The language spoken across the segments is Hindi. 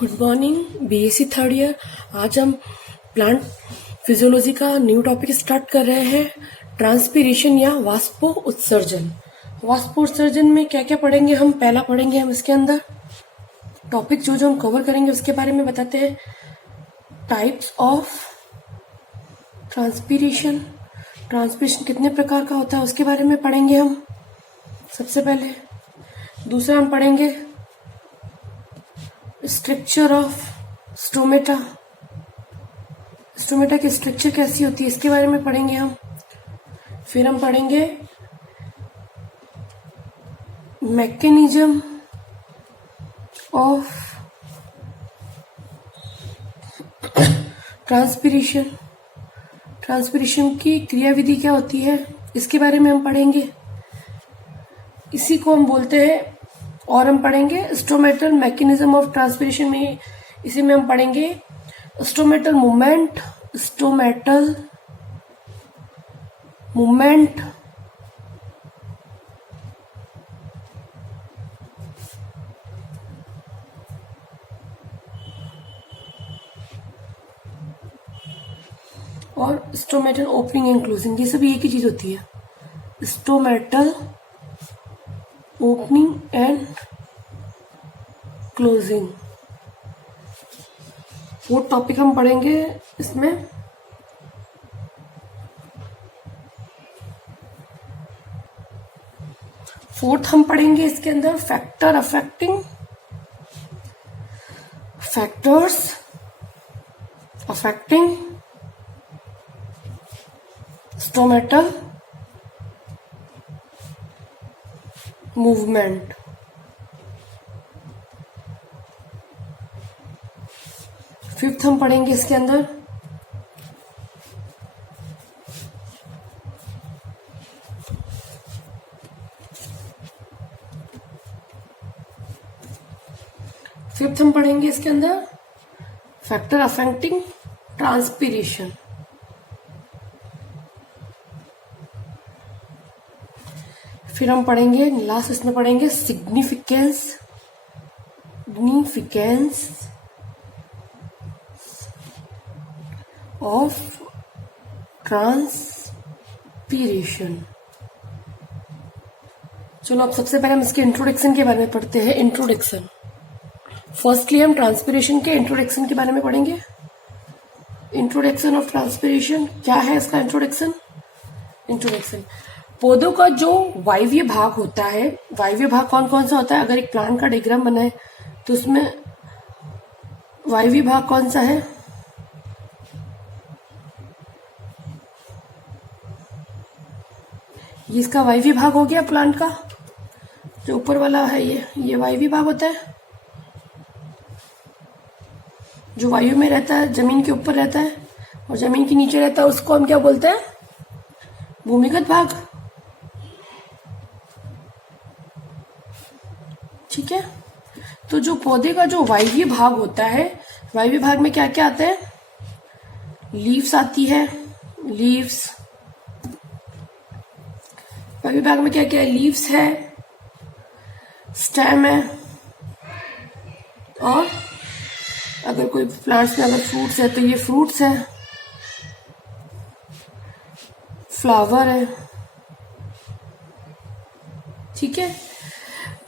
Good morning BSc third year. आज हम प्लांट फिजियोलॉजी का न्यू टॉपिक स्टार्ट कर रहे हैं, ट्रांसपीरेशन या वाष्पो उत्सर्जन। वाष्पो उत्सर्जन में क्या क्या पढ़ेंगे हम? पहला पढ़ेंगे हम इसके अंदर टॉपिक जो हम कवर करेंगे उसके बारे में बताते हैं। टाइप्स ऑफ ट्रांसपीरेशन, ट्रांसपीरेशन कितने प्रकार का होता है उसके बारे में पढ़ेंगे हम सबसे पहले। दूसरा हम पढ़ेंगे स्ट्रक्चर ऑफ स्टोमेटा, स्टोमेटा की स्ट्रक्चर कैसी होती है इसके बारे में पढ़ेंगे हम। फिर हम पढ़ेंगे मैकेनिज्म ऑफ ट्रांसपीरेशन, ट्रांसपीरेशन की क्रियाविधि क्या होती है इसके बारे में हम पढ़ेंगे। इसी को हम बोलते हैं। और हम पढ़ेंगे स्टोमेटल मैकेनिज्म ऑफ ट्रांसपीरेशन में, इसी में हम पढ़ेंगे स्टोमेटल मूवमेंट, स्टोमेटल मूवमेंट, और स्टोमेटल ओपनिंग एंड क्लोजिंग, ये सब एक ही चीज होती है। स्टोमेटल ओपनिंग एंड क्लोजिंग वो टॉपिक हम पढ़ेंगे इसमें। फोर्थ हम पढ़ेंगे इसके अंदर factors affecting stomatal movement. Fifth हम पढ़ेंगे इसके अंदर फैक्टर अफेक्टिंग ट्रांसपीरेशन। फिर हम पढ़ेंगे लास्ट, इसमें पढ़ेंगे सिग्निफिकेंस ऑफ ट्रांसपीरेशन। चलो अब सबसे पहले हम इसके इंट्रोडक्शन के बारे में पढ़ते हैं। इंट्रोडक्शन, फर्स्टली हम ट्रांसपीरेशन के इंट्रोडक्शन के बारे में पढ़ेंगे। इंट्रोडक्शन ऑफ ट्रांसपीरेशन क्या है इसका इंट्रोडक्शन। पौधों का जो वायवीय भाग होता है, वायवीय भाग कौन कौन सा होता है? अगर एक प्लांट का डायग्राम बनाए तो उसमें वायवीय भाग कौन सा है? ये इसका वायवीय भाग हो गया प्लांट का, जो ऊपर वाला है ये वायवीय भाग होता है, जो वायु में रहता है, जमीन के ऊपर रहता है और जमीन के नीचे रहता है, उसको हम क्या बोलते हैं? भूमिगत भाग। ठीक है, तो जो पौधे का जो वायवीय भाग होता है, वायवीय भाग में क्या क्या आता है? लीव्स आती है, लीव्स। वायवीय भाग में क्या क्या है? लीव्स है, स्टेम है, और अगर कोई प्लांट्स में अगर फ्रूट्स है तो ये फ्रूट्स है, फ्लावर है। ठीक है,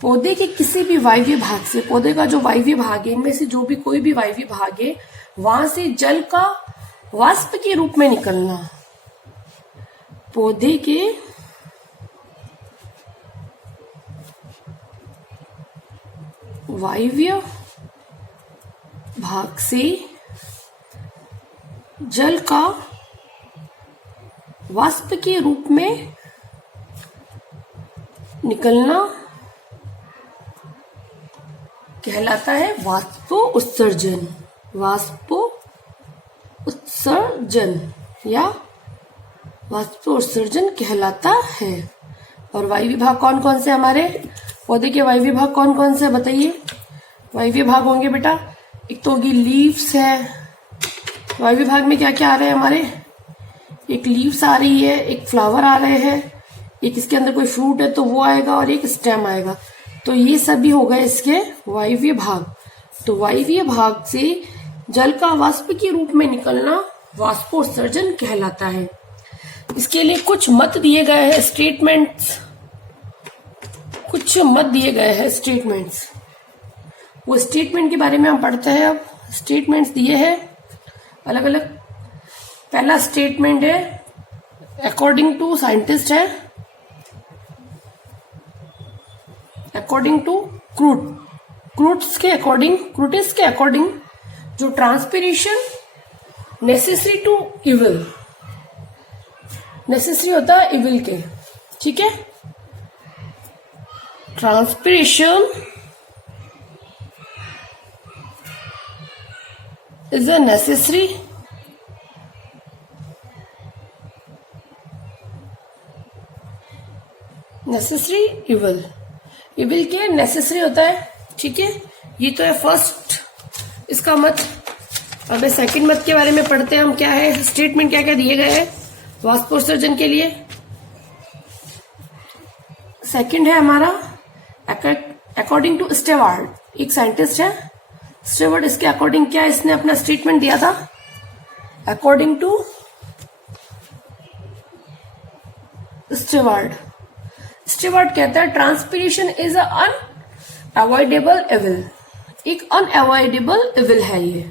पौधे के किसी भी वायवीय भाग से, पौधे का जो वायवीय भाग है, इनमें से जो भी कोई भी वायवीय भाग है, वहां से जल का वाष्प के रूप में निकलना। पौधे के वायवीय भाग से जल का वाष्प के रूप में निकलना कहलाता है वाष्पो उत्सर्जन। वाष्पो उत्सर्जन या वाष्पो उत्सर्जन कहलाता है। और वायवीय भाग कौन कौन से हमारे पौधे के? वायवीय भाग कौन कौन से बताइए? वायवीय भाग होंगे बेटा, एक तो होगी लीव्स है। वायवीय भाग में क्या क्या आ रहे हैं हमारे? एक लीव्स आ रही है, एक फ्लावर आ रहे हैं, एक इसके अंदर कोई फ्रूट है तो वो आएगा, और एक स्टेम आएगा। तो ये सभी हो गए इसके वायवीय भाग। तो वायवीय भाग से जल का वाष्प के रूप में निकलना वाष्पोत्सर्जन कहलाता है। इसके लिए कुछ मत दिए गए हैं, स्टेटमेंट्स, कुछ मत दिए गए हैं स्टेटमेंट्स। वो स्टेटमेंट के बारे में हम पढ़ते हैं। अब स्टेटमेंट्स दिए हैं अलग अलग। पहला स्टेटमेंट है अकॉर्डिंग टू साइंटिस्ट है, अकॉर्डिंग टू क्रूटिस के अकॉर्डिंग जो transpiration necessary to evil, necessary होता है इविल के, ठीक है। Transpiration is a necessary evil, evil के नेसेसरी होता है, ठीक है। ये तो है फर्स्ट इसका मत। अब सेकंड मत के बारे में पढ़ते हैं हम, क्या है स्टेटमेंट, क्या क्या दिए गए हैं वाष्पोत्सर्जन के लिए। सेकंड है हमारा अकॉर्डिंग टू स्टेवार्ड, एक साइंटिस्ट है स्टेवार्ड, इसके अकॉर्डिंग क्या इसने अपना स्टेटमेंट दिया था। अकॉर्डिंग टू स्टेवार्ड कहता है ट्रांसपिरेशन इज अनअवॉइडेबल इविल, एक अनअवॉइडेबल इविल है ये।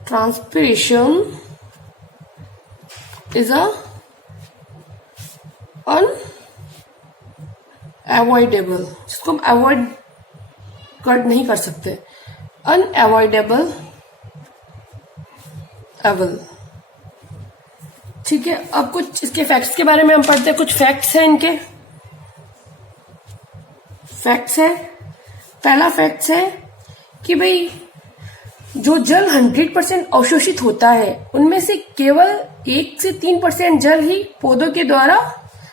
ट्रांसपिरेशन इज अनअवॉइडेबल, जिसको हम अवॉइड नहीं कर सकते, अनअवॉइडेबल इविल, ठीक है। अब कुछ इसके फैक्ट्स के बारे में हम पढ़ते हैं। कुछ फैक्ट्स हैं इनके, फैक्ट्स है। पहला फैक्ट्स है कि भाई जो जल 100% अवशोषित होता है उनमें से केवल 1 से 3% जल ही पौधों के द्वारा,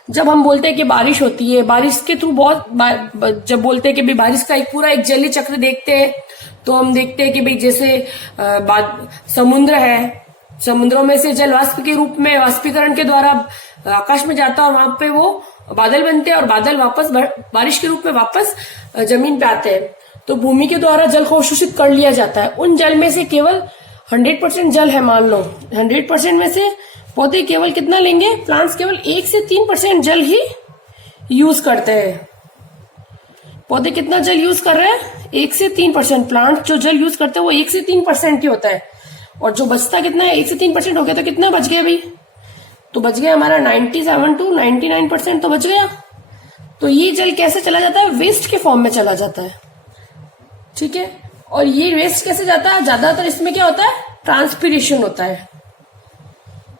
जब हम बोलते हैं कि बारिश होती है, बारिश के थ्रू जब बोलते हैं कि भाई बारिश का एक पूरा एक जलीय चक्र देखते हैं, तो हम देखते हैं कि भाई जैसे समुद्र है, समुद्रों में से जल वाष्प के रूप में वाष्पीकरण के द्वारा आकाश में जाता है और वहां पे वो बादल बनते हैं और बादल वापस बारिश के रूप में वापस जमीन पे आते हैं। तो भूमि के द्वारा जल को अवशोषित कर लिया जाता है। उन जल में से केवल 100% जल है, मान लो 100% में से पौधे केवल कितना लेंगे, प्लांट्स केवल 1 से 3% जल ही यूज करते हैं। पौधे कितना जल यूज कर रहे हैं, 1 से 3%। प्लांट जो जल यूज करते हैं वो 1 से 3% ही होता है, और जो बचता कितना है, 1 से 3% हो गया, तो कितना बच गया भाई, तो बच गया हमारा 97 to 99% तो बच गया। तो ये जल कैसे चला जाता है, वेस्ट के फॉर्म में चला जाता है, ठीक है। और ये वेस्ट कैसे जाता है, ज्यादातर इसमें क्या होता है, ट्रांसपिरेशन होता है,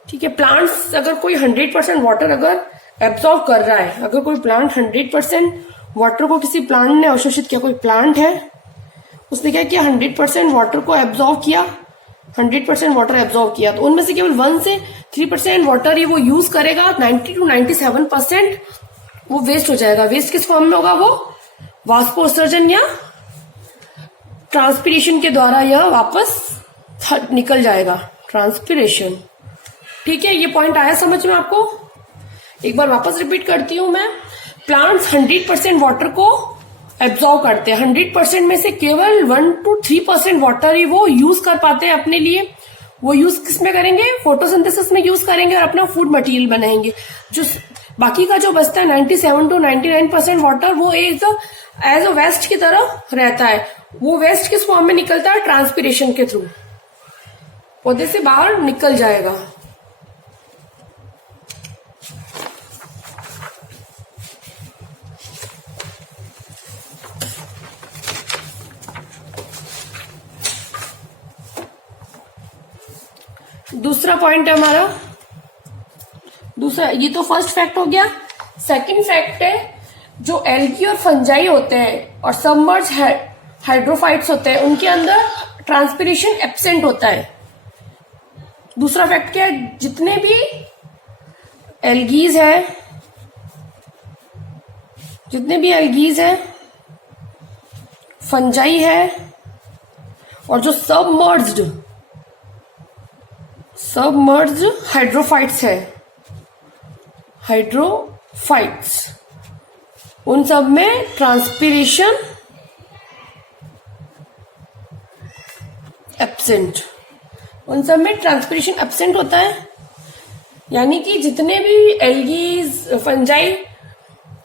ठीक है। प्लांट्स अगर कोई 100% वाटर अगर एब्जॉर्व कर रहा है, अगर कोई प्लांट 100% वाटर को किसी प्लांट ने अवशोषित किया, कोई प्लांट है उसने क्या किया, 100% वाटर को एब्जॉर्व किया, 100% वाटर एब्जॉर्व किया, तो उनमें से केवल 1 से 3% वाटर ही वो यूज करेगा, 90 to 97% वो वेस्ट हो जाएगा। वेस्ट किस फॉर्म में होगा, वो वाष्पोत्सर्जन या ट्रांसपिरेशन के द्वारा यह वापस निकल जाएगा, ट्रांसपिरेशन, ठीक है। ये पॉइंट आया समझ में आपको, एक बार वापस रिपीट करती हूं मैं। प्लांट्स 100% वाटर को एब्जॉर्व करते हैं, 100% में से केवल 1 to 3% वाटर ही वो यूज कर पाते हैं अपने लिए। वो यूज किसमें करेंगे, फोटोसिंथेसिस में यूज करेंगे और अपना फूड मटेरियल बनाएंगे। जो बाकी का जो बचता है 97 to 99% वाटर, वो एज अ वेस्ट की तरह रहता है। वो वेस्ट किस फॉर्म में निकलता है, ट्रांसपिरेशन के थ्रू पौधे से बाहर निकल जाएगा। दूसरा पॉइंट है हमारा, दूसरा, ये तो फर्स्ट फैक्ट हो गया। सेकंड फैक्ट है, जो एल्गी और फंजाई होते हैं और सबमर्ज हाइड्रोफाइट्स होते हैं, उनके अंदर ट्रांसपिरेशन एब्सेंट होता है। दूसरा फैक्ट क्या है, जितने भी एल्गीज है, फंजाई है, और जो सबमर्ज्ड हाइड्रोफाइट्स है, उन सब में ट्रांसपिरेशन एब्सेंट, उन सब में ट्रांसपिरेशन एब्सेंट होता है। यानी कि जितने भी एल्गीज, फंजाई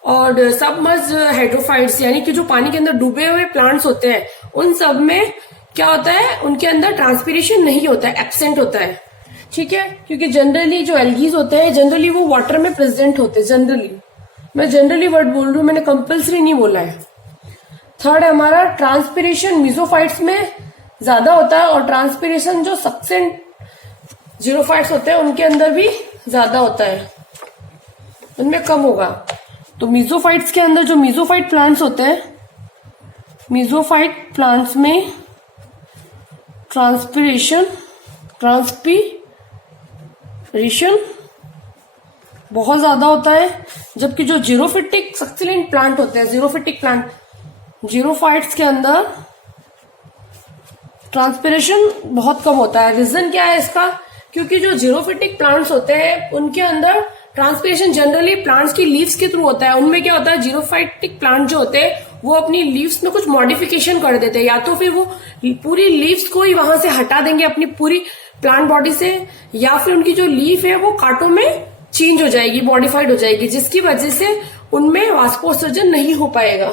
और सबमर्ज हाइड्रोफाइट्स यानी कि जो पानी के अंदर डूबे हुए प्लांट्स होते हैं, उन सब में क्या होता है, उनके अंदर ट्रांसपिरेशन नहीं होता है, एब्सेंट होता है। ठीक है, क्योंकि जनरली जो एल्गीज होते हैं जनरली वो वाटर में प्रेजेंट होते हैं। जनरली, मैं जनरली वर्ड बोल रही हूँ, मैंने कंपल्सरी नहीं बोला है। थर्ड है हमारा ट्रांसपिरेशन मीसोफाइट्स में ज्यादा होता है और ट्रांसपिरेशन जो सक्सेंट जीरोफाइट्स होते हैं उनके अंदर भी ज्यादा होता है, उनमें कम होगा। तो मीसोफाइट्स के अंदर जो मीसोफाइट प्लांट्स होते हैं, मीसोफाइट प्लांट्स में ट्रांसपिरेशन बहुत ज्यादा होता है, जबकि जो जीरोफिटिक सक्सिलेंट प्लांट होते हैं, जीरोफिटिक प्लांट, जीरोफाइट्स के अंदर ट्रांसपिरेशन बहुत कम होता है। रीजन क्या है इसका? क्योंकि जो जीरोफिटिक प्लांट्स होते हैं उनके अंदर ट्रांसपिरेशन जनरली प्लांट्स की लीव्स के थ्रू होता है। उनमें क्या होता है, जीरोफाइटिक प्लांट जो होते हैं वो अपनी लीव्स में कुछ मॉडिफिकेशन कर देते हैं, या तो फिर वो पूरी लीव्स को ही वहां से हटा देंगे अपनी पूरी प्लांट बॉडी से, या फिर उनकी जो लीफ है वो कांटों में चेंज हो जाएगी, मॉडिफाइड हो जाएगी, जिसकी वजह से उनमें वाष्पोत्सर्जन नहीं हो पाएगा।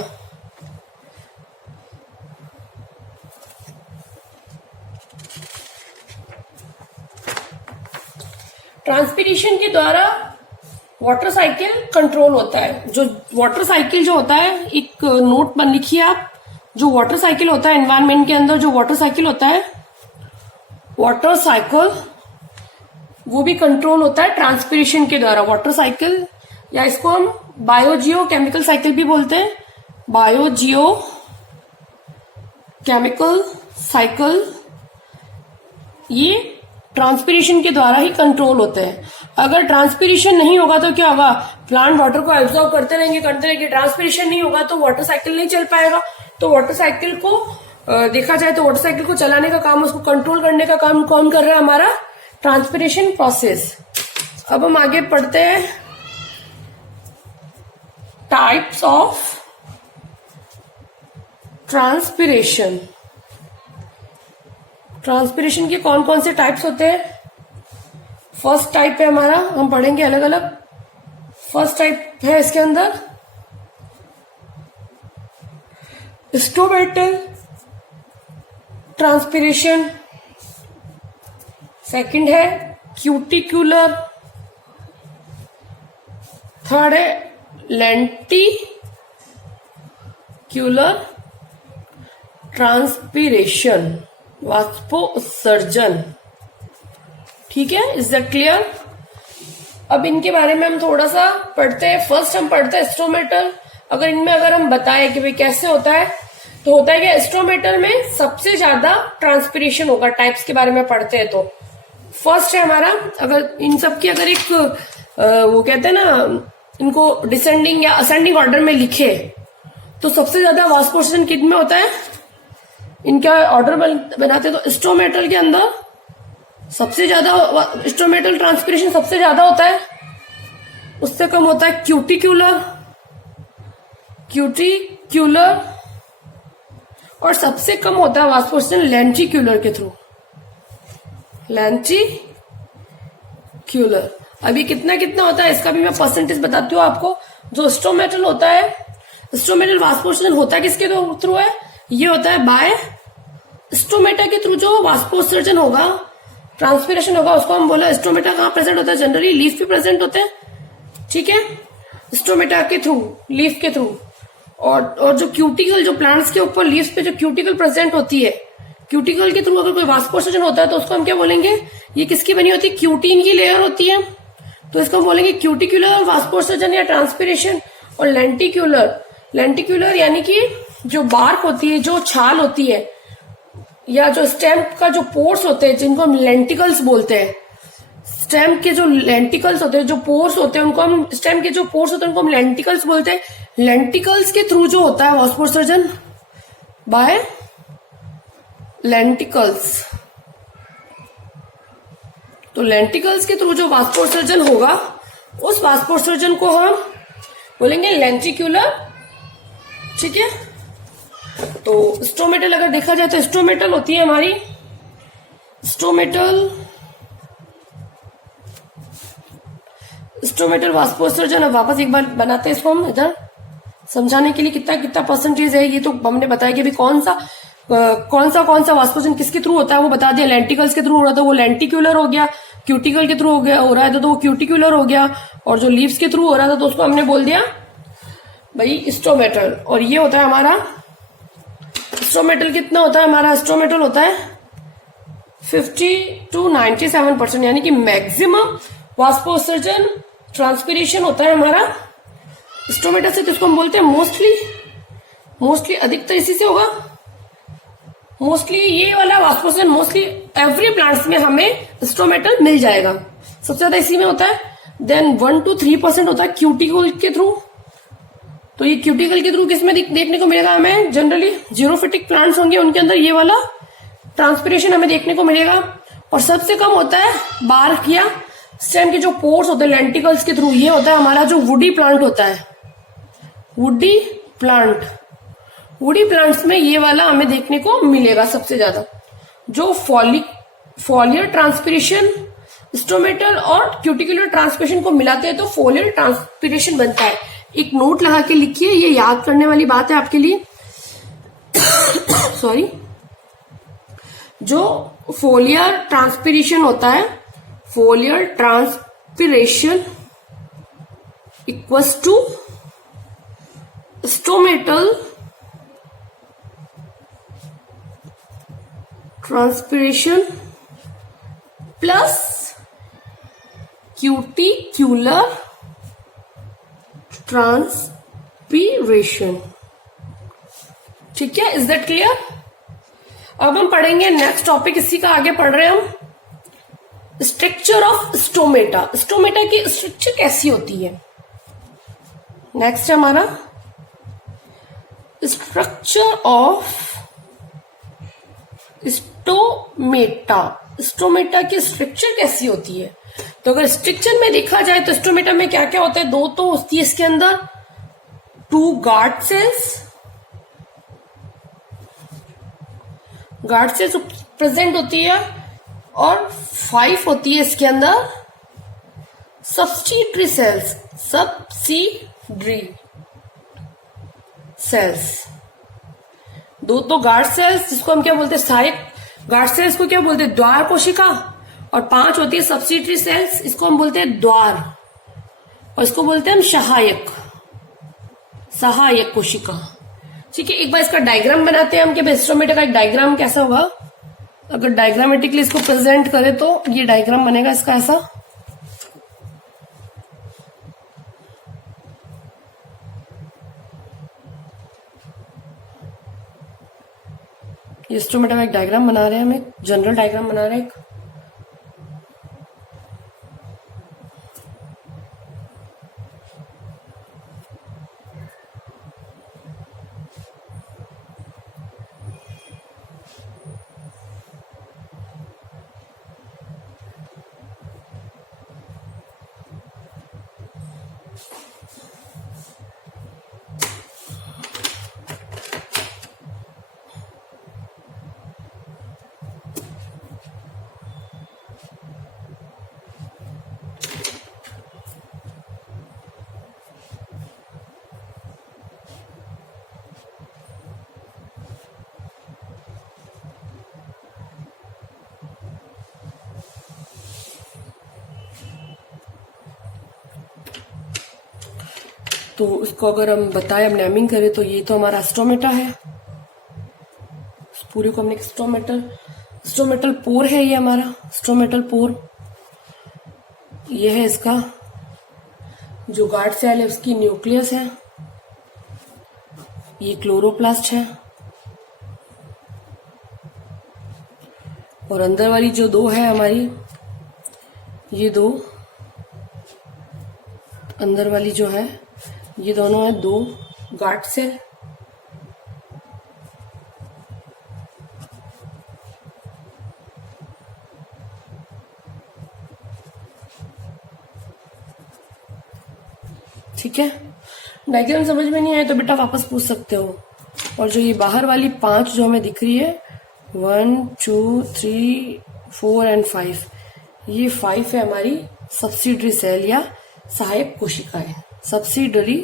ट्रांसपिरेशन के द्वारा वाटर साइकिल कंट्रोल होता है। जो वाटर साइकिल जो होता है, एक नोट बन लिखिए आप, जो वाटर साइकिल होता है एनवायरमेंट के अंदर, जो वाटर साइकिल होता है, वाटर साइकिल वो भी कंट्रोल होता है ट्रांसपिरेशन के द्वारा। वाटर साइकिल, या इसको हम बायोजियो केमिकल साइकिल भी बोलते हैं, बायोजियो केमिकल साइकिल, ये ट्रांसपिरेशन के द्वारा ही कंट्रोल होते हैं। अगर ट्रांसपिरेशन नहीं होगा तो क्या होगा, प्लांट वाटर को एब्जॉर्ब करते रहेंगे। ट्रांसपिरेशन नहीं होगा तो वाटर साइकिल नहीं चल पाएगा। तो वाटर साइकिल को देखा जाए तो वाटर साइकिल को चलाने का काम, उसको कंट्रोल करने का काम कौन कर रहा है? हमारा ट्रांसपिरेशन प्रोसेस। अब हम आगे पढ़ते हैं टाइप्स ऑफ ट्रांसपिरेशन। ट्रांसपिरेशन के कौन कौन से टाइप्स होते हैं? फर्स्ट टाइप है हमारा, हम पढ़ेंगे अलग अलग। फर्स्ट टाइप है इसके अंदर स्टोमेटल ट्रांसपिरेशन, सेकंड है क्यूटिक्यूलर, थर्ड है लेंटिक्यूलर ट्रांसपिरेशन, वाष्पोत्सर्जन। ठीक है, इज दैट क्लियर? अब इनके बारे में हम थोड़ा सा पढ़ते हैं। फर्स्ट हम पढ़ते हैं स्टोमेटल। अगर हम बताएं कि भाई कैसे होता है, तो होता है कि स्टोमेटल में सबसे ज्यादा ट्रांसपिरेशन होगा। टाइप्स के बारे में पढ़ते हैं तो फर्स्ट है हमारा, अगर इन सब की अगर एक वो कहते हैं ना, इनको डिसेंडिंग या असेंडिंग ऑर्डर में लिखे तो सबसे ज्यादा वाष्पोत्सर्जन किन में होता है? इनका ऑर्डर बनाते तो स्टोमेटल के अंदर सबसे ज्यादा स्टोमेटल ट्रांसपिरेशन सबसे ज्यादा होता है, उससे कम होता है क्यूटिक्यूलर, और सबसे कम होता है वाष्पोत्सर्जन लेंटिक्यूलर के थ्रू, लेंटिक्यूलर। अभी कितना कितना होता है इसका भी मैं परसेंटेज बताती हूँ आपको। जो स्टोमेटल होता है, स्टोमेटल वाष्पोत्सर्जन होता है किसके थ्रू है? ये होता है बाय स्टोमेटा के थ्रू। जो वाष्पोत्सर्जन होगा, ट्रांसपिरेशन होगा, उसको हम बोला स्टोमेटा कहाँ प्रेजेंट होता है? जनरली लीफ पे प्रेजेंट होते हैं। ठीक है, स्टोमेटा के थ्रू, लीफ के थ्रू। और जो क्यूटिकल, जो प्लांट्स के ऊपर लीफ पे जो क्यूटिकल प्रेजेंट होती है, क्यूटिकल के थ्रू अगर कोई वाष्पोत्सर्जन होता है तो उसको हम क्या बोलेंगे? ये किसकी बनी होती है? क्यूटीन की लेयर होती है, तो इसको हम बोलेंगे क्यूटिक्यूलर वाष्पोत्सर्जन या ट्रांसपिरेशन। और लेंटिक्यूलर यानी कि जो बार्क होती है, जो छाल होती है, या जो स्टेम का जो पोर्स होते हैं, जिनको हम लेंटिकल्स बोलते हैं, स्टेम के जो लेंटिकल्स होते हैं, जो पोर्स होते हैं, उनको हम स्टेम के जो पोर्स होते हैं उनको हम लेंटिकल्स बोलते हैं। लेंटिकल्स के थ्रू जो होता है वाष्पोत्सर्जन बाय लेंटिकल्स, तो लेंटिकल्स के थ्रू जो वाष्पोत्सर्जन होगा, उस वाष्पोत्सर्जन को हम बोलेंगे लेंटिक्यूलर। ठीक है, तो स्टोमेटल अगर देखा जाए तो स्टोमेटल होती है हमारी स्टोमेटल वाष्पोत्सर्जन। अब वापस एक बार बनाते हैं इसको हम इधर समझाने के लिए कितना कितना परसेंटेज है। ये तो हमने बताया कि अभी कौन सा वाष्पोत्सर्जन किसके थ्रू होता है वो बता दिया। लेंटिकल्स के थ्रू हो रहा था वो लेंटिक्यूलर हो गया, क्यूटिकल के थ्रू हो रहा है तो वो क्यूटिकुलर हो गया, और जो लीव्स के थ्रू हो रहा था तो उसको हमने बोल दिया भाई स्टोमेटल। और ये होता है हमारा स्टोमेटल। कितना होता है हमारा स्टोमेटल? होता है 50 to 97%, यानी कि मैक्सिमम वाष्पोत्सर्जन ट्रांसपिरेशन होता है हमारा स्टोमेटा से। तो इसको हम बोलते हैं मोस्टली अधिकतर इसी से होगा। मोस्टली ये वाला वाष्पोत्सर्जन मोस्टली एवरी प्लांट्स में हमें स्टोमेटल मिल जाएगा, सबसे ज्यादा इसी में होता है। देन 1 to 3% होता है क्यूटिकल के थ्रू। तो ये क्यूटिकल के थ्रू किसमें देखने को मिलेगा हमें? जनरली जीरोफिटिक प्लांट्स होंगे उनके अंदर ये वाला ट्रांसपिरेशन हमें देखने को मिलेगा। और सबसे कम होता है बार्क या स्टेम के जो पोर्स होते हैं लेंटिकल्स के थ्रू। ये होता है हमारा जो वुडी प्लांट होता है, वुडी प्लांट्स में ये वाला हमें देखने को मिलेगा सबसे ज्यादा। जो फॉलियर ट्रांसपिरेशन स्टोमेटल और क्यूटिकुलर ट्रांसपिरेशन को मिलाते हैं तो फोलियर ट्रांसपिरेशन बनता है। एक नोट लगा के लिखिए, ये याद करने वाली बात है आपके लिए। सॉरी, जो फोलियर ट्रांसपिरेशन होता है, foliar transpiration equals to stomatal transpiration plus cuticular transpiration. ठीक है, इज दैट क्लियर? अब हम पढ़ेंगे नेक्स्ट टॉपिक, इसी का आगे पढ़ रहे हैं हम, स्ट्रक्चर ऑफ स्टोमेटा। स्टोमेटा की स्ट्रक्चर कैसी होती है? नेक्स्ट है हमारा स्ट्रक्चर ऑफ स्टोमेटा। स्टोमेटा की स्ट्रक्चर कैसी होती है? तो अगर स्ट्रक्चर में देखा जाए तो स्टोमेटा में क्या क्या होता है? दो तो होती है इसके अंदर, 2 गार्ड सेल्स प्रेजेंट होती है, और 5 होती है इसके अंदर सब्सिडरी सेल्स। दो तो गार्ड सेल्स, जिसको हम क्या बोलते हैं? सहायक गार्ड सेल्स को क्या बोलते हैं? द्वार कोशिका। और 5 होती है सब्सिडरी सेल्स, इसको हम बोलते हैं द्वार, और इसको बोलते हैं हम सहायक कोशिका। ठीक है, एक बार इसका डायग्राम बनाते हैं हम कि स्टोमेटा का एक डायग्राम कैसा होगा। अगर डायग्रामेटिकली इसको प्रेजेंट करें तो ये डायग्राम बनेगा इसका ऐसा। ये स्टोमेटा का एक डायग्राम बना रहे हैं हम, एक जनरल डायग्राम बना रहे हैं एक। तो इसको अगर हम बताएं, हम नेमिंग करें तो ये तो हमारा स्टोमेटा है। इस पूरे को हमने स्टोमेटल पोर है, ये हमारा स्टोमेटल पोर। ये है इसका जो गार्ड सेल है उसकी न्यूक्लियस है, ये क्लोरोप्लास्ट है, और अंदर वाली जो 2 है हमारी, ये 2 अंदर वाली जो है, ये दोनों है 2 गार्ड सेल। ठीक है, डायग्राम समझ में नहीं आए तो बेटा वापस पूछ सकते हो। और जो ये बाहर वाली 5 जो हमें दिख रही है, 1 2 3 4 एंड 5, ये 5 है हमारी सब्सिडरी सेल या सहायक कोशिकाएं। सब्सिडरी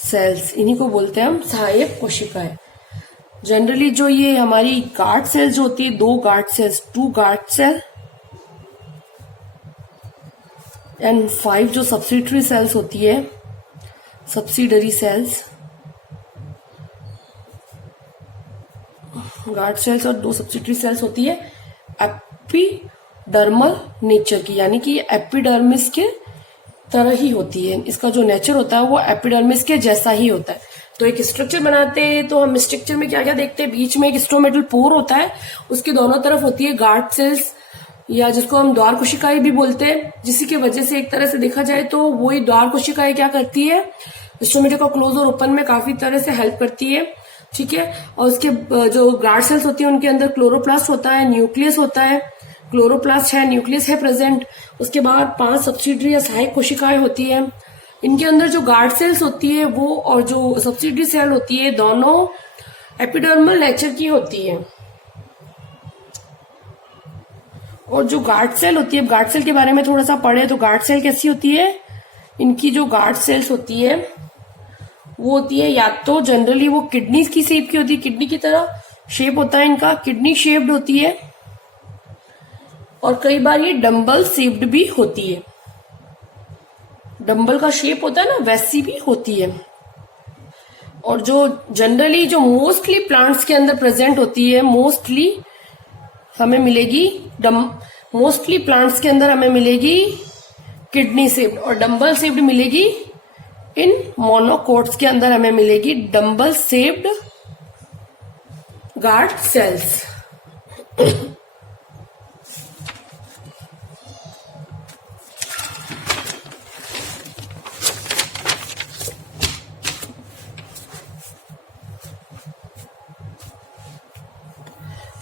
सेल्स, इन्हीं को बोलते हैं हम सहायक कोशिकाएं। जनरली जो ये हमारी गार्ड सेल्स होती है, 2 guard cells, 2 guard cell and 5 जो सब्सिडरी सेल्स होती है, सब्सिडरी सेल्स, गार्ड सेल्स और 2 सब्सिडरी सेल्स होती है एपिडर्मल नेचर की, यानी कि एपिडर्मिस के तरह ही होती है। इसका जो नेचर होता है वो एपिडर्मिस के जैसा ही होता है। तो एक स्ट्रक्चर बनाते हैं तो हम स्ट्रक्चर में क्या क्या देखते हैं, बीच में एक स्ट्रोमेटल पोर होता है, उसके दोनों तरफ होती है गार्ड सेल्स या जिसको हम द्वार कोशिकाएं भी बोलते हैं, जिसी की वजह से एक तरह से देखा जाए तो वही द्वार कोशिकाएं क्या करती है, स्टोमेटा को क्लोज और ओपन में काफी तरह से हेल्प करती है। ठीक है, और उसके जो गार्ड सेल्स होती है उनके अंदर क्लोरोप्लास्ट होता है, न्यूक्लियस होता है, क्लोरोप्लास्ट है, न्यूक्लियस है प्रेजेंट। उसके बाद 5 सब्सिडरी या सहायक कोशिकाएं होती है। इनके अंदर जो गार्ड सेल्स होती है वो और जो सब्सिडरी सेल होती है दोनों एपिडर्मल नेचर की होती है। और जो गार्ड सेल होती है, गार्ड सेल के बारे में थोड़ा सा पढ़े तो गार्ड सेल कैसी होती है, इनकी जो गार्ड सेल्स होती है वो होती है या तो जनरली वो किडनी की शेप की होती है, किडनी की तरह शेप होता है इनका, किडनी शेप्ड होती है, और कई बार ये डम्बल शेप्ड भी होती है। डम्बल का शेप होता है ना, वैसी भी होती है। और जो जनरली जो मोस्टली प्लांट्स के अंदर प्रेजेंट होती है, मोस्टली हमें मिलेगी मोस्टली प्लांट्स के अंदर हमें मिलेगी किडनी शेप्ड, और डम्बल शेप्ड मिलेगी इन मोनोकोट्स के अंदर हमें मिलेगी डम्बल शेप्ड गार्ड सेल्स।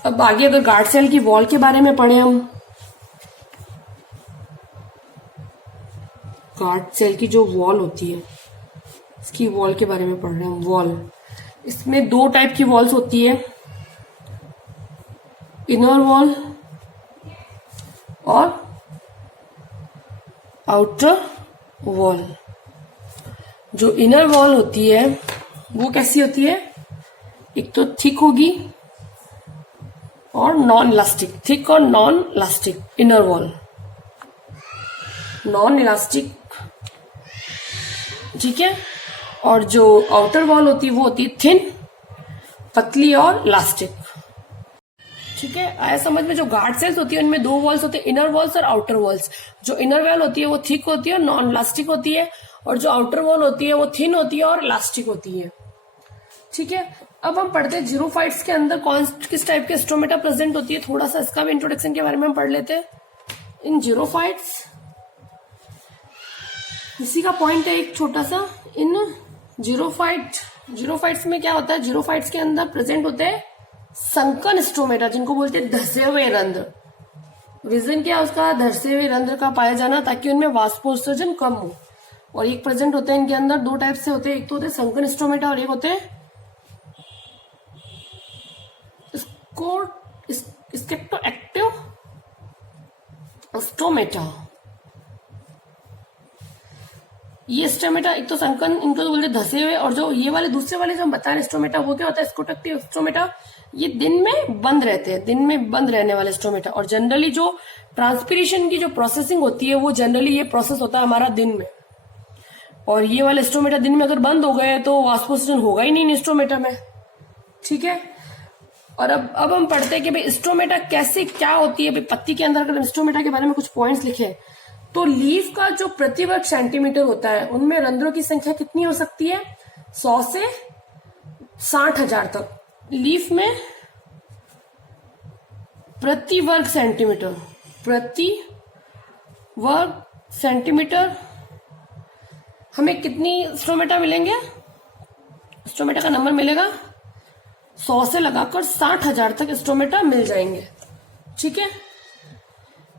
अब आगे अगर गार्ड सेल की वॉल के बारे में पढ़े हम, गार्ड सेल की जो वॉल होती है इसकी वॉल के बारे में पढ़ रहे हैं। वॉल, इसमें 2 टाइप की वॉल्स होती है, इनर वॉल और आउटर वॉल। जो इनर वॉल होती है वो कैसी होती है, एक तो थिक होगी और नॉन इलास्टिक, थिक और non elastic. Inner wall non elastic, ठीक है। और जो आउटर वॉल होती है वो होती है थिन, पतली और इलास्टिक। ठीक है, आया समझ में। जो गार्ड सेल्स होती है उनमें 2 वॉल्स होते हैं, इनर वॉल्स और आउटर वॉल्स। जो इनर वॉल होती है वो थिक होती है और नॉन इलास्टिक होती है, और जो आउटर वॉल होती है वो थिन होती है और इलास्टिक होती है। ठीक है, अब हम पढ़ते हैं जीरोफाइट्स के अंदर किस टाइप के स्ट्रोमेटा प्रेजेंट होती है। थोड़ा सा इसका भी इंट्रोडक्शन के बारे में हम पढ़ लेते हैं। इन जीरोफाइट्स, इसी का पॉइंट है एक छोटा सा। इन जीरोफाइट्स में क्या होता है, जीरोफाइट्स के अंदर प्रेजेंट होते हैं संकन स्ट्रोमेटा, जिनको बोलते हैं धसे हुए रंध्र। रीजन क्या है उसका, धसे हुए रंध्र का पाया जाना, ताकि उनमें वाष्पोत्सर्जन कम हो। और एक प्रेजेंट होते हैं इनके अंदर 2 टाइप से होते हैं, एक तो होते हैं संकन स्ट्रोमेटा और एक होते हैं स्टेक्टोएक्टिव स्ट्रोमेटा। ये स्ट्रोमेटा एक तो संकन, इनको तो बोलते धसे हुए, और जो ये वाले दूसरे वाले जो हम बता रहे स्ट्रोमेटा वो क्या होता है स्टेक्टोएक्टिव स्ट्रोमेटा, ये दिन में बंद रहते हैं, दिन में बंद रहने वाले स्ट्रोमेटा। और जनरली जो ट्रांसपीरेशन की जो प्रोसेसिंग होती है वो जनरली ये प्रोसेस होता है हमारा दिन में। और ये वाले स्ट्रोमेटा दिन में अगर बंद हो गए तो वाष्पोत्सर्जन होगा ही नहीं स्ट्रोमेटा में। ठीक है, और अब हम पढ़ते हैं कि भाई स्ट्रोमेटा कैसे क्या होती है। भाई पत्ती के अंदर अगर स्ट्रोमेटा के बारे में कुछ पॉइंट्स लिखे तो लीफ का जो प्रति वर्ग सेंटीमीटर होता है उनमें रंध्रों की संख्या कितनी हो सकती है, 100 से 60,000 तक। लीफ में प्रति वर्ग सेंटीमीटर हमें कितनी स्ट्रोमेटा मिलेंगे, स्ट्रोमेटा का नंबर मिलेगा 100 से लगाकर 60,000 तक स्ट्रोमेटा मिल जाएंगे। ठीक है,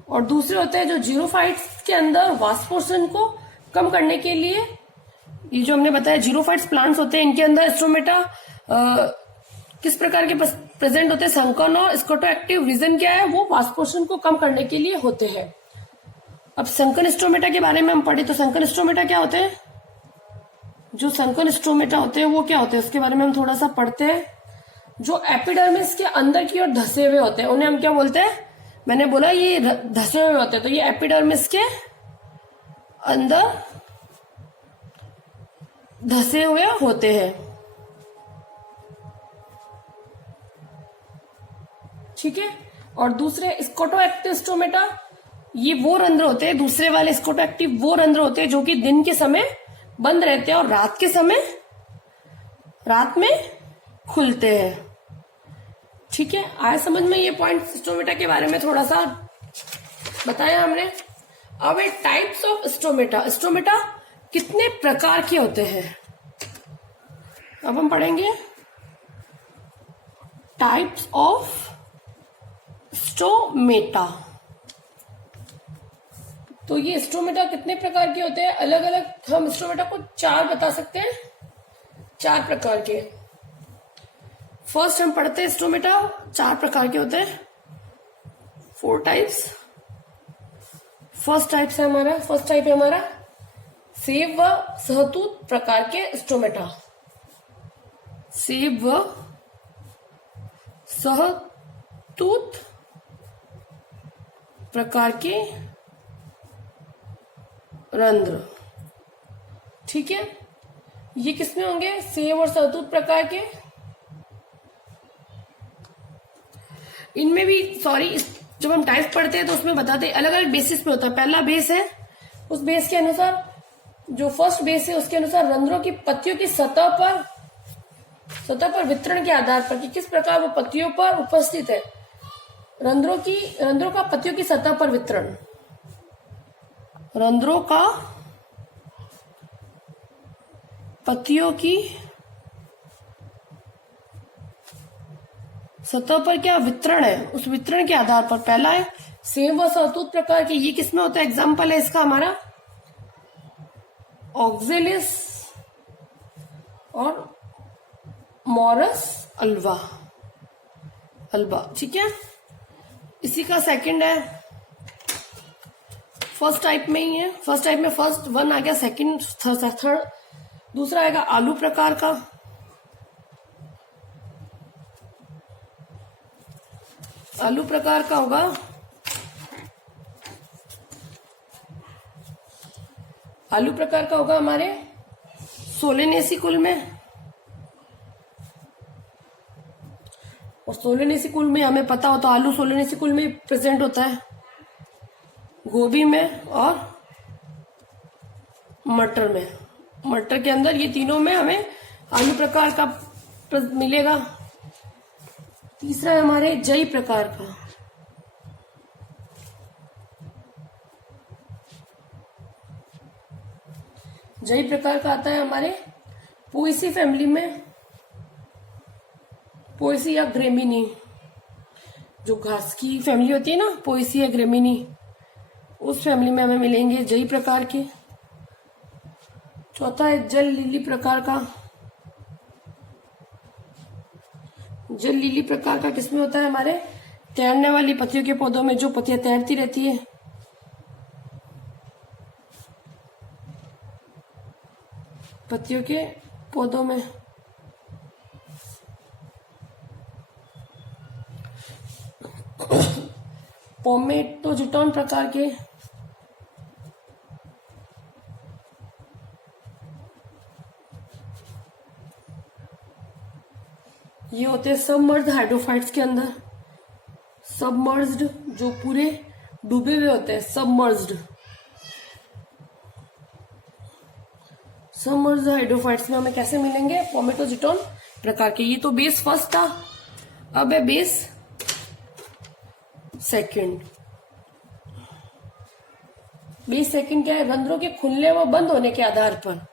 और दूसरे होते हैं जो जीरोफाइट्स के अंदर वाष्पोत्सर्जन को कम करने के लिए, ये जो हमने बताया जीरोफाइट्स प्लांट्स होते हैं, इनके अंदर स्ट्रोमेटा किस प्रकार के प्रेजेंट होते हैं संकन, और स्कोटोएक्टिव रीजन क्या है, वो वाष्पोषण को कम करने के लिए होते हैं। अब संकन स्ट्रोमेटा के बारे में हम पढ़े, तो संकन स्ट्रोमेटा क्या होते हैं? जो संकन स्ट्रोमेटा होते हैं वो क्या होते हैं उसके बारे में हम थोड़ा सा पढ़ते हैं। जो एपिडर्मिस के अंदर की ओर धसे हुए होते हैं उन्हें हम क्या बोलते हैं? मैंने बोला ये धसे हुए होते हैं, तो ये एपिडर्मिस के अंदर धसे हुए होते हैं। ठीक है। और दूसरे स्कोटोएक्टिव स्टोमेटा, ये वो रंध्र होते हैं, दूसरे वाले स्कोटोएक्टिव वो रंध्र होते हैं जो कि दिन के समय बंद रहते हैं और रात के समय रात में खुलते हैं। ठीक है, आया समझ में ये पॉइंट? स्टोमेटा के बारे में थोड़ा सा बताया हमने। अब टाइप्स ऑफ स्टोमेटा, स्टोमेटा कितने प्रकार के होते हैं अब हम पढ़ेंगे। टाइप्स ऑफ स्टोमेटा, तो ये स्टोमेटा कितने प्रकार के होते हैं? अलग अलग हम स्टोमेटा को 4 बता सकते हैं, 4 प्रकार के। फर्स्ट हम पढ़ते हैं स्टोमेटा 4 प्रकार के होते हैं, 4 टाइप्स। फर्स्ट टाइप है हमारा सेब व सहतूत प्रकार के स्टोमेटा। सेब व सहतूत प्रकार के रंध्र। ठीक है, ये किसमें होंगे? सेब और सहतूत प्रकार के। इनमें भी जब हम टाइप पढ़ते हैं तो उसमें बताते हैं अलग अलग बेसिस पे होता है। पहला बेस है, उस बेस के अनुसार, जो फर्स्ट बेस है उसके अनुसार रंध्रों की पत्तियों की सतह पर वितरण के आधार पर कि किस प्रकार वो पत्तियों पर उपस्थित है। रंध्रों का पत्तियों की सतह पर वितरण, रंध्रों का पत्तियों की सतह पर क्या वितरण है, उस वितरण के आधार पर। पहला है सेब व सहतूत प्रकार के, ये किसमें होता है? एग्जाम्पल है इसका हमारा ऑक्जेलिस और मॉरस अल्वा। ठीक है, इसी का सेकंड है, फर्स्ट टाइप में ही है। फर्स्ट टाइप में फर्स्ट 1 आ गया, सेकंड थर्ड। दूसरा आएगा आलू प्रकार का। आलू प्रकार का होगा हमारे सोलेनेसी कुल में, और सोलेनेसी कुल में हमें पता होता है आलू सोलेनेसी कुल में प्रेजेंट होता है, गोभी में और मटर में। मटर के अंदर ये तीनों में हमें आलू प्रकार का मिलेगा। तीसरा है हमारे जई प्रकार का। जई प्रकार का आता है हमारे पोएसी फैमिली में, पोएसी या ग्रेमिनी, जो घास की फैमिली होती है ना, पोएसी या ग्रेमिनी, उस फैमिली में हमें मिलेंगे जई प्रकार के। चौथा है जल लिली प्रकार का। जल लिली प्रकार का किसमें होता है? हमारे तैरने वाली पत्तियों के पौधों में, जो पत्तियां तैरती रहती है। पत्तियों के पौधों में। पोमेटोजिटॉन प्रकार के, ये होते हैं सबमर्ज्ड हाइड्रोफाइट्स के अंदर। सबमर्ज्ड, जो पूरे डूबे हुए होते हैं, सबमर्ज्ड हाइड्रोफाइट्स में हमें कैसे मिलेंगे? पोमेटोजिटॉन प्रकार के। ये तो बेस फर्स्ट था, अब है बेस सेकंड। बेस सेकंड क्या है? रंध्रों के खुलने व बंद होने के आधार पर,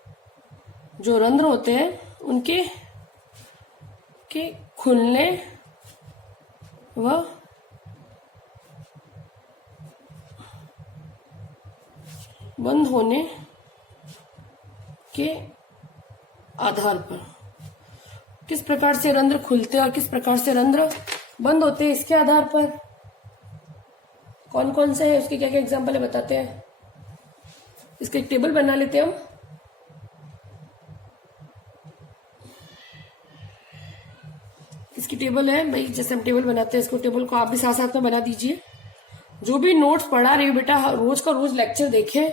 जो रंध्र होते हैं उनके के खुलने व बंद होने के आधार पर किस प्रकार से रंध्र खुलते हैं और किस प्रकार से रंध्र बंद होते हैं, इसके आधार पर कौन कौन से है उसके क्या क्या एग्जाम्पल है बताते हैं। इसका एक टेबल बना लेते हैं हम। इसकी टेबल है भाई, जैसे हम टेबल बनाते हैं इसको, टेबल को आप भी साथ साथ में बना दीजिए। जो भी नोट्स पढ़ा रही हो बेटा, रोज का रोज लेक्चर देखें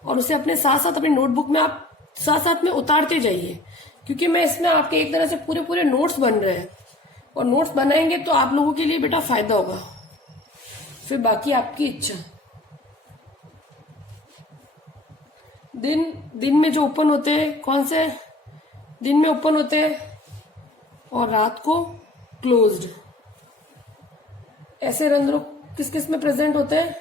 और उसे अपने साथ साथ अपनी नोटबुक में आप साथ साथ में उतारते जाइए, क्योंकि मैं इसमें आपके एक तरह से पूरे पूरे नोट्स बन रहे हैं, और नोट्स बनाएंगे तो आप लोगों के लिए बेटा फायदा होगा, फिर बाकी आपकी इच्छा। दिन में जो ओपन होते हैं, कौन से दिन में ओपन होते हैं और रात को क्लोज्ड, ऐसे रंध्र किस किस में प्रेजेंट होते हैं।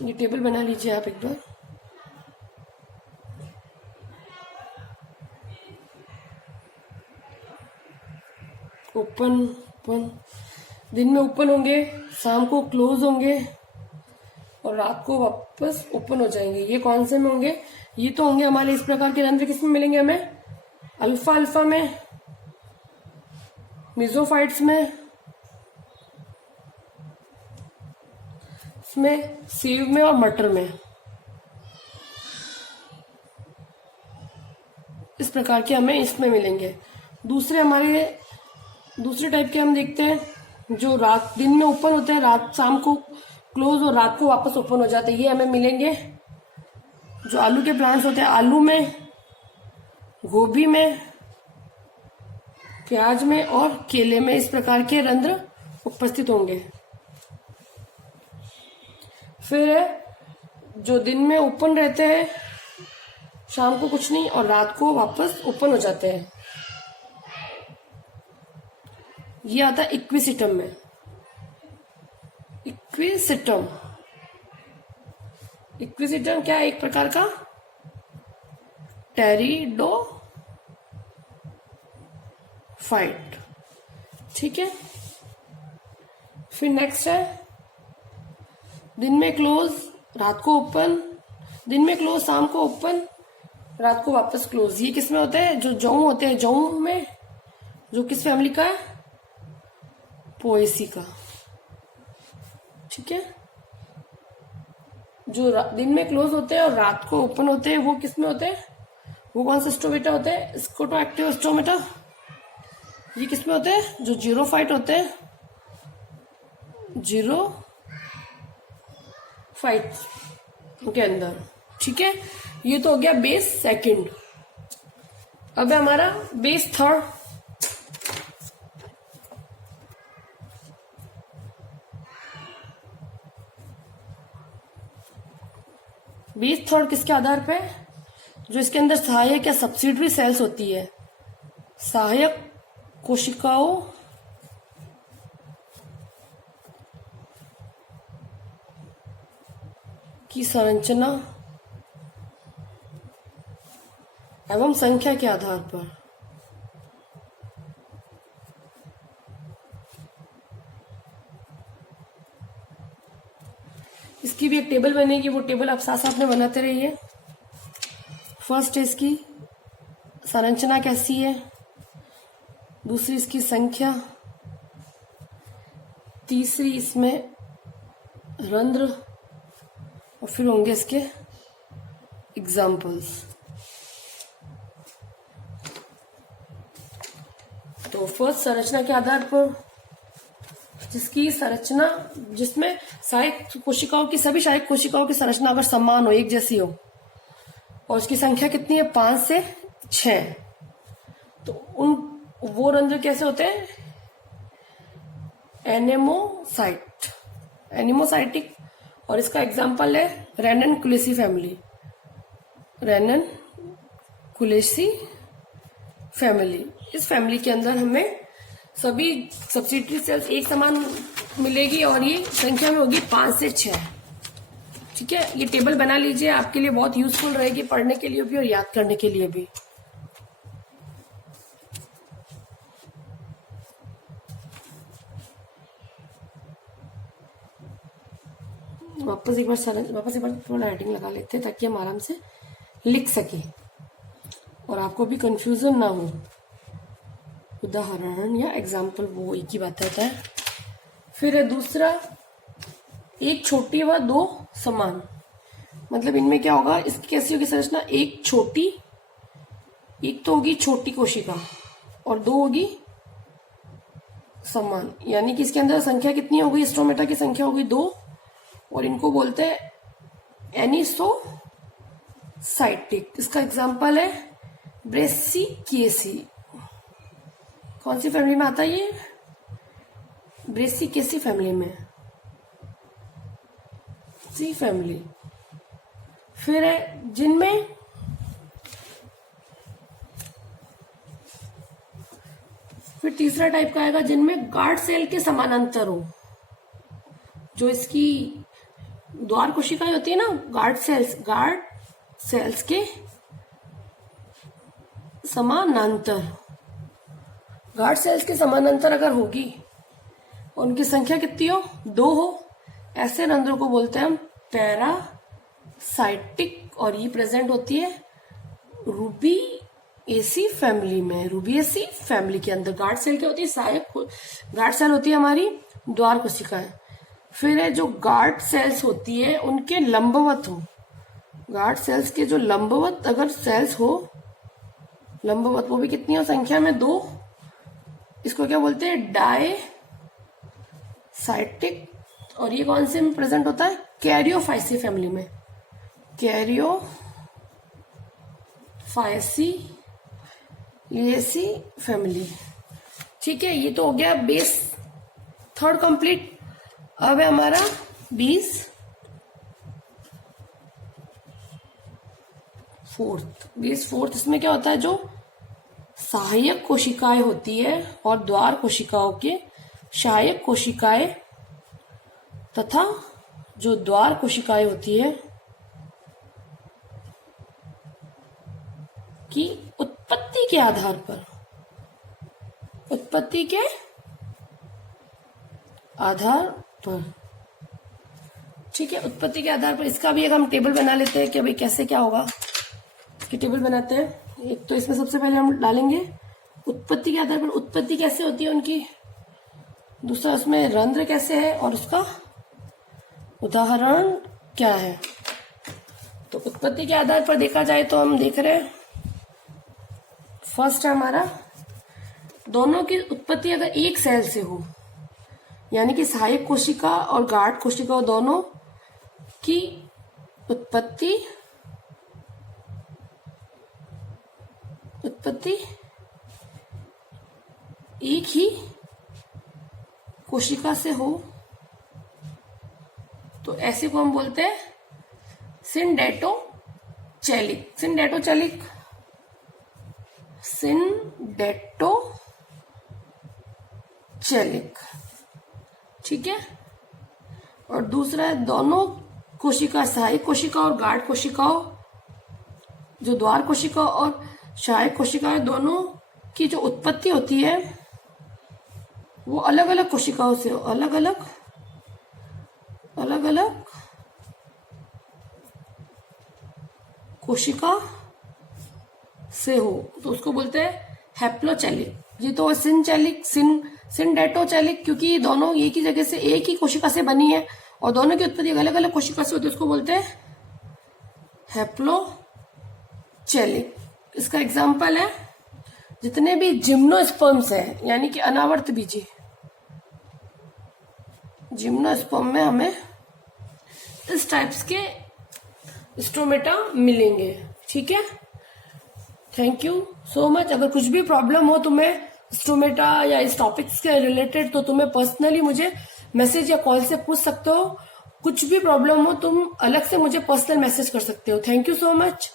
ये टेबल बना लीजिए आप एक बार। ओपन ओपन, दिन में ओपन होंगे, शाम को क्लोज होंगे और रात को वापस ओपन हो जाएंगे। ये कौन से में होंगे? ये तो होंगे हमारे इस प्रकार के रंध्र किसमें मिलेंगे हमें? अल्फा अल्फा में, मेसोफाइट्स में, इसमें सीव में और मटर में। इस प्रकार के हमें इसमें मिलेंगे। दूसरे टाइप के हम देखते हैं जो रात दिन में ओपन होते हैं, रात शाम को क्लोज और रात को वापस ओपन हो जाते हैं। ये हमें मिलेंगे जो आलू के प्लांट्स होते हैं, आलू में, गोभी में, प्याज में और केले में। इस प्रकार के रंध्र उपस्थित होंगे। फिर जो दिन में ओपन रहते हैं, शाम को कुछ नहीं और रात को वापस ओपन हो जाते हैं, ये आता है इक्विसिटम में। इक्विसिटम क्या है? एक प्रकार का टेरिडोफाइट। ठीक है। फिर नेक्स्ट है दिन में क्लोज, रात को ओपन, दिन में क्लोज, शाम को ओपन, रात को वापस क्लोज। ये किस में होते हैं? जो जौ होते हैं, जौ में, जो किस फैमिली का है? पोएसी का। ठीक है। जो दिन में क्लोज होते हैं और रात को ओपन होते हैं, वो किस में होते हैं? वो कौन सा स्टोमेटा होते हैं? स्कोटोएक्टिव स्टोमेटा। ये किस में होते हैं? जो जीरोफाइट होते हैं, जीरोफाइट के अंदर। ठीक है। ये तो हो गया बेस सेकंड। अब है हमारा बेस थर्ड। बेस थर्ड किसके आधार पे? जो इसके अंदर सहायक या सब्सिडरी सेल्स होती है, सहायक कोशिकाओं की संरचना एवं संख्या के आधार पर। इसकी भी एक टेबल बनेगी, वो टेबल आप साथ साथ में बनाते रहिए। फर्स्ट है इसकी संरचना कैसी है, दूसरी इसकी संख्या, तीसरी इसमें रंध्र, और फिर होंगे इसके एग्जाम्पल्स। तो फर्स्ट संरचना के आधार पर, जिसकी संरचना, जिसमें सहायक कोशिकाओं की, सभी सहायक कोशिकाओं की संरचना अगर समान हो, एक जैसी हो, और उसकी संख्या कितनी है? 5 से 6, तो वो रंध्र कैसे होते हैं? एनेमोसाइटिक। और इसका एग्जाम्पल है रेनन-कुलेसी फैमिली। इस फैमिली के अंदर हमें सभी सब्सिडरी सेल्स एक समान मिलेगी और ये संख्या में होगी 5 से 6। ठीक है। ये टेबल बना लीजिए, आपके लिए बहुत यूजफुल रहेगी, पढ़ने के लिए भी और याद करने के लिए भी। वापस एक बार थोड़ा हेडिंग लगा लेते हैं ताकि हम आराम से लिख सके और आपको भी कंफ्यूजन ना हो। उदाहरण या एग्जाम्पल वो एक ही बात आता है। फिर है दूसरा, एक छोटी व दो समान। मतलब इनमें क्या होगा, इसकी कैसी होगी संरचना, एक तो होगी छोटी कोशिका और दो होगी समान, यानी कि इसके अंदर संख्या कितनी होगी, स्ट्रोमेटा की संख्या होगी 2 और इनको बोलते हैं एनिसोसाइटिक। इसका एग्जांपल है ब्रेसिकेसी। कौन सी फैमिली में आता है ये, ब्रेसिकेसी फैमिली में, सी फैमिली। फिर है जिनमें फिर तीसरा टाइप का आएगा जिनमें गार्ड सेल के समानांतर हो। जो इसकी द्वार कोशिकाएं होती है ना, गार्ड सेल्स के समानांतर, गार्ड सेल्स के समानांतर अगर होगी और उनकी संख्या कितनी हो, 2 हो, ऐसे रंध्रों को बोलते हैं हम पैरासाइटिक। और ये प्रेजेंट होती है रूबिएसी फैमिली में। रूबिएसी फैमिली के अंदर गार्ड सेल क्या होती है, सहायक गार्ड सेल होती है हमारी द्वार कोशिकाएं। फिर है जो गार्ड सेल्स होती है उनके लंबवत हो, गार्ड सेल्स के जो लंबवत अगर सेल्स हो, लंबवत वो भी कितनी हो, संख्या में 2, इसको क्या बोलते हैं डायसाइटिक। और ये कौन से में प्रेजेंट होता है, कैरियोफाइसी फैमिली में, कैरियोफाइसी फैमिली। ठीक है, ये तो हो गया बेस 3rd कंप्लीट। अब है हमारा बेस 4th। इसमें क्या होता है, जो सहायक कोशिकाएं होती है और द्वार कोशिकाओं के सहायक कोशिकाएं तथा जो द्वार कोशिकाएं होती है की उत्पत्ति के आधार पर, ठीक है, उत्पत्ति के आधार पर इसका भी एक हम टेबल बना लेते हैं कि भाई कैसे क्या होगा। इसकी टेबल बनाते हैं। एक तो इसमें सबसे पहले हम डालेंगे उत्पत्ति के आधार पर उत्पत्ति कैसे होती है उनकी, दूसरा उसमें रंध्र कैसे है और उसका उदाहरण क्या है। तो उत्पत्ति के आधार पर देखा जाए तो हम देख रहे हैं, फर्स्ट है हमारा, दोनों की उत्पत्ति अगर एक सेल से हो, यानी कि सहायक कोशिका और गार्ड कोशिका दोनों की उत्पत्ति एक ही कोशिका से हो तो ऐसे को हम बोलते हैं सिंडेटोचैलिक। ठीक है, और दूसरा है दोनों कोशिका, सहायक कोशिका और गार्ड कोशिकाओं, जो द्वार कोशिका और सहायक कोशिकाएं दोनों की जो उत्पत्ति होती है वो अलग अलग कोशिकाओं से हो, अलग अलग कोशिका से हो, तो उसको बोलते हैं हैप्लोचैलिक। ये तो सिंडेटोचैलिक, क्योंकि दोनों एक ही जगह से, एक ही कोशिका से बनी है और दोनों की उत्पत्ति अलग अलग कोशिका से होती है, उसको बोलते हैं हैप्लोचैलिक। इसका एग्जाम्पल है जितने भी जिम्नोस्पर्म्स है, यानी कि अनावर्त बीजी, जिम्नोस्पर्म में हमें इस टाइप्स के स्ट्रोमेटा मिलेंगे। ठीक है, थैंक यू सो मच। अगर कुछ भी प्रॉब्लम हो तुम्हें स्ट्रोमेटा या इस टॉपिक्स के रिलेटेड, तो तुम्हें पर्सनली मुझे मैसेज या कॉल से पूछ सकते हो। कुछ भी प्रॉब्लम हो तुम अलग से मुझे पर्सनल मैसेज कर सकते हो। Thank you so much.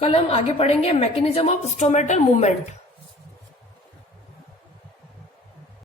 कल हम आगे पढ़ेंगे मैकेनिज्म ऑफ स्ट्रोमेटल मूवमेंट।